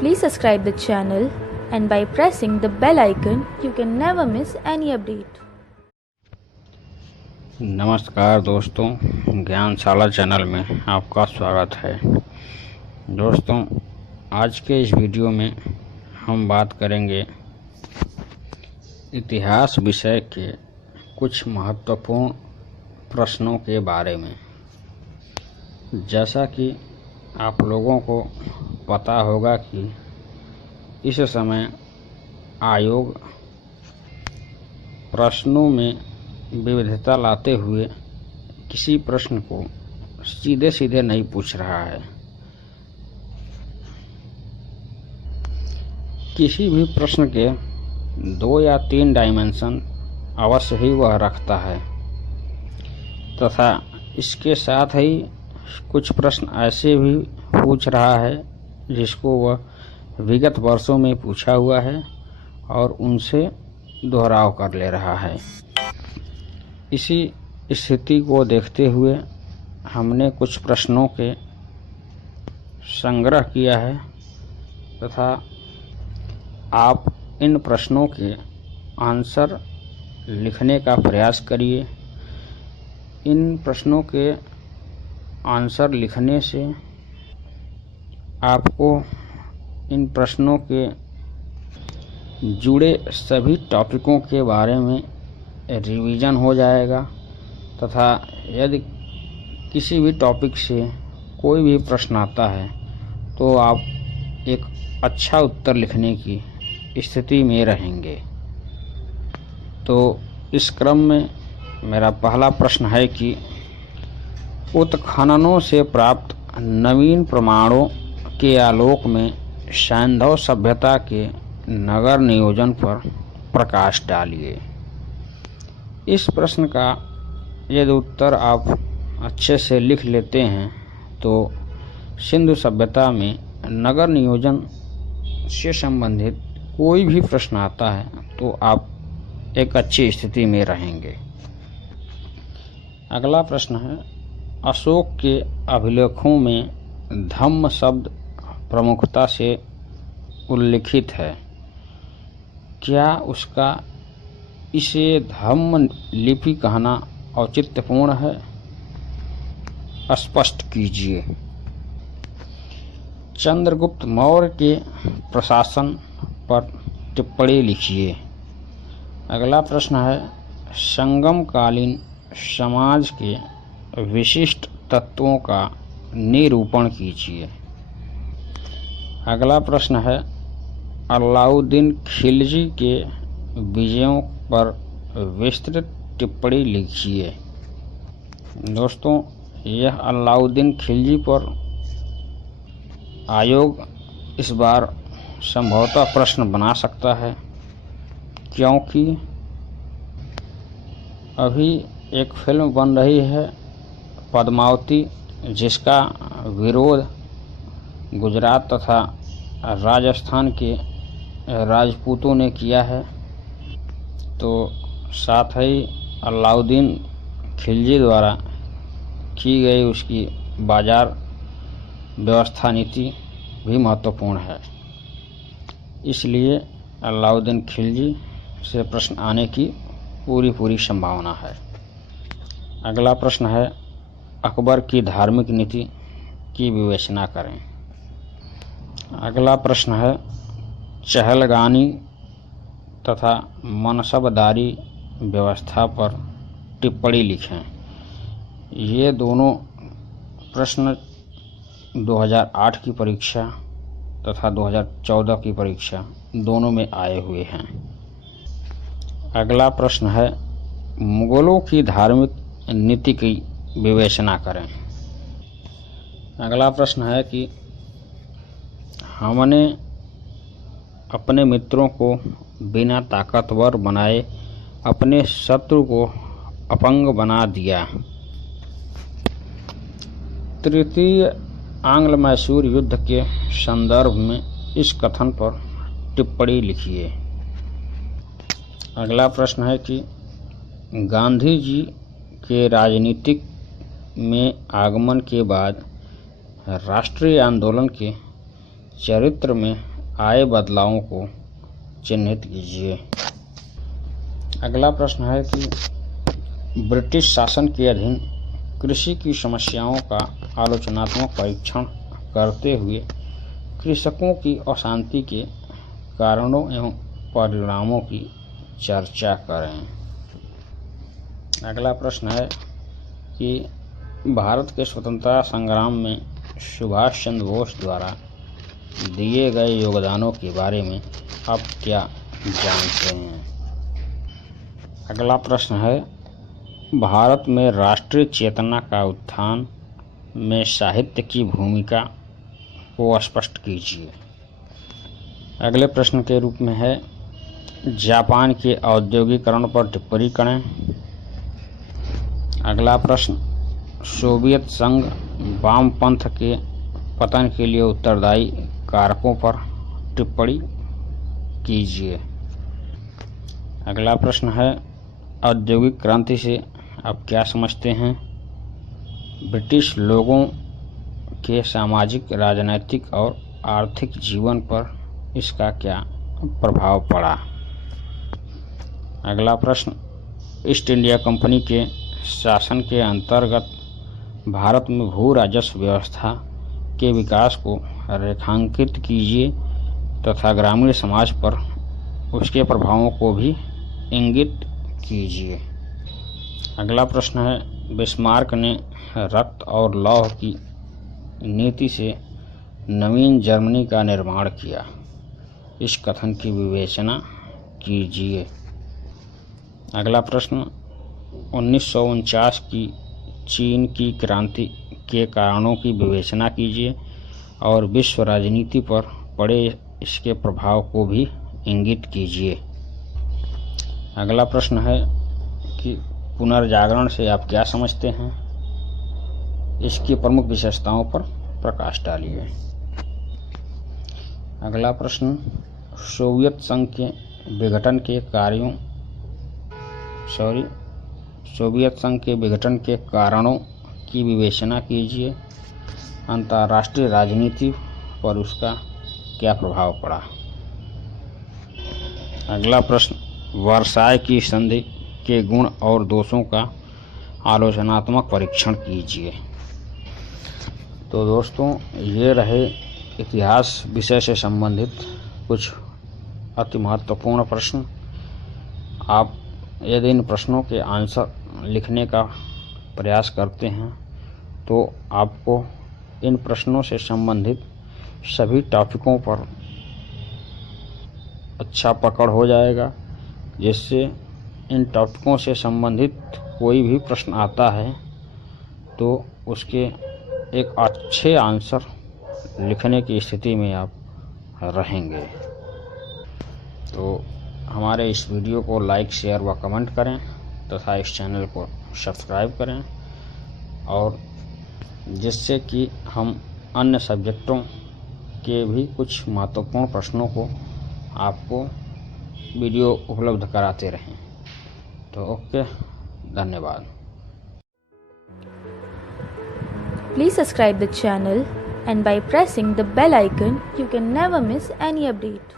Please subscribe the channel and by pressing the bell icon you can never miss any update. नमस्कार दोस्तों, ज्ञानशाला channel में आपका स्वागत है। दोस्तों, आज के इस वीडियो में हम बात करेंगे इतिहास विषय के कुछ महत्वपूर्ण प्रश्नों के बारे में। जैसा कि आप लोगों को पता होगा कि इस समय आयोग प्रश्नों में विविधता लाते हुए किसी प्रश्न को सीधे सीधे नहीं पूछ रहा है। किसी भी प्रश्न के 2 या 3 डायमेंशन अवश्य ही वह रखता है तथा इसके साथ ही कुछ प्रश्न ऐसे भी पूछ रहा है जिसको वह विगत वर्षों में पूछा हुआ है और उनसे दोहराव कर ले रहा है। इसी स्थिति को देखते हुए हमने कुछ प्रश्नों के संग्रह किया है तथा आप इन प्रश्नों के आंसर लिखने का प्रयास करिए। इन प्रश्नों के आंसर लिखने से आपको इन प्रश्नों के जुड़े सभी टॉपिकों के बारे में रिवीजन हो जाएगा तथा यदि किसी भी टॉपिक से कोई भी प्रश्न आता है तो आप एक अच्छा उत्तर लिखने की स्थिति में रहेंगे। तो इस क्रम में मेरा पहला प्रश्न है कि उत्खननों से प्राप्त नवीन प्रमाणों के आलोक में सैंधव सभ्यता के नगर नियोजन पर प्रकाश डालिए। इस प्रश्न का यदि उत्तर आप अच्छे से लिख लेते हैं तो सिंधु सभ्यता में नगर नियोजन से संबंधित कोई भी प्रश्न आता है तो आप एक अच्छी स्थिति में रहेंगे। अगला प्रश्न है, अशोक के अभिलेखों में धम्म शब्द प्रमुखता से उल्लिखित है। क्या उसका इसे धम्म लिपि कहना औचित्यपूर्ण है? स्पष्ट कीजिए। चंद्रगुप्त मौर्य के प्रशासन पर टिप्पणी लिखिए। अगला प्रश्न है, संगमकालीन समाज के विशिष्ट तत्वों का निरूपण कीजिए। अगला प्रश्न है, अलाउद्दीन खिलजी के विजयों पर विस्तृत टिप्पणी लिखिए। दोस्तों, यह अलाउद्दीन खिलजी पर आयोग इस बार संभवतः प्रश्न बना सकता है क्योंकि अभी एक फिल्म बन रही है पद्मावती, जिसका विरोध गुजरात तथा राजस्थान के राजपूतों ने किया है। तो साथ ही अलाउद्दीन खिलजी द्वारा की गई उसकी बाजार व्यवस्था नीति भी महत्वपूर्ण है। इसलिए अलाउद्दीन खिलजी से प्रश्न आने की पूरी संभावना है। अगला प्रश्न है, अकबर की धार्मिक नीति की विवेचना करें। अगला प्रश्न है, चहलगानी तथा मनसबदारी व्यवस्था पर टिप्पणी लिखें। ये दोनों प्रश्न 2008 की परीक्षा तथा 2014 की परीक्षा दोनों में आए हुए हैं। अगला प्रश्न है, मुगलों की धार्मिक नीति की विवेचना करें। अगला प्रश्न है कि हमने अपने मित्रों को बिना ताकतवर बनाए अपने शत्रु को अपंग बना दिया। तृतीय आंग्ल मैसूर युद्ध के संदर्भ में इस कथन पर टिप्पणी लिखिए। अगला प्रश्न है कि गांधी जी के राजनीतिक में आगमन के बाद राष्ट्रीय आंदोलन के चरित्र में आए बदलावों को चिन्हित कीजिए। अगला प्रश्न है कि ब्रिटिश शासन के अधीन कृषि की समस्याओं का आलोचनात्मक परीक्षण करते हुए कृषकों की अशांति के कारणों एवं परिणामों की चर्चा करें। अगला प्रश्न है कि भारत के स्वतंत्रता संग्राम में सुभाष चंद्र बोस द्वारा दिए गए योगदानों के बारे में आप क्या जानते हैं। अगला प्रश्न है भारत में राष्ट्रीय चेतना का उत्थान में साहित्य की भूमिका को स्पष्ट कीजिए। अगले प्रश्न के रूप में है जापान के औद्योगिकरण पर टिप्पणी करें। अगला प्रश्न सोवियत संघ वामपंथ के पतन के लिए उत्तरदायी कारकों पर टिप्पणी कीजिए। अगला प्रश्न है औद्योगिक क्रांति से आप क्या समझते हैं। ब्रिटिश लोगों के सामाजिक, राजनैतिक और आर्थिक जीवन पर इसका क्या प्रभाव पड़ा। अगला प्रश्न ईस्ट इंडिया कंपनी के शासन के अंतर्गत भारत में भू राजस्व व्यवस्था के विकास को रेखांकित कीजिए तथा ग्रामीण समाज पर उसके प्रभावों को भी इंगित कीजिए। अगला प्रश्न है बिस्मार्क ने रक्त और लौह की नीति से नवीन जर्मनी का निर्माण किया। इस कथन की विवेचना कीजिए। अगला प्रश्न 1949 की चीन की क्रांति के कारणों की विवेचना कीजिए और विश्व राजनीति पर पड़े इसके प्रभाव को भी इंगित कीजिए। अगला प्रश्न है कि पुनर्जागरण से आप क्या समझते हैं। इसकी प्रमुख विशेषताओं पर प्रकाश डालिए। अगला प्रश्न सोवियत संघ के विघटन के कारणों की विवेचना कीजिए। अंतर्राष्ट्रीय राजनीति पर उसका क्या प्रभाव पड़ा। अगला प्रश्न वर्साय की संधि के गुण और दोषों का आलोचनात्मक परीक्षण कीजिए। तो दोस्तों ये रहे इतिहास विषय से संबंधित कुछ अति महत्वपूर्ण प्रश्न। आप यदि इन प्रश्नों के आंसर लिखने का प्रयास करते हैं तो आपको इन प्रश्नों से संबंधित सभी टॉपिकों पर अच्छा पकड़ हो जाएगा, जिससे इन टॉपिकों से संबंधित कोई भी प्रश्न आता है तो उसके एक अच्छे आंसर लिखने की स्थिति में आप रहेंगे। तो हमारे इस वीडियो को लाइक, शेयर व कमेंट करें तथा इस चैनल को सब्सक्राइब करें, और जिससे कि हम अन्य सब्जेक्टों के भी कुछ महत्वपूर्ण प्रश्नों को आपको वीडियो उपलब्ध कराते रहें। तो ओके, धन्यवाद। Please subscribe the channel, and by pressing the bell icon you can never miss any update.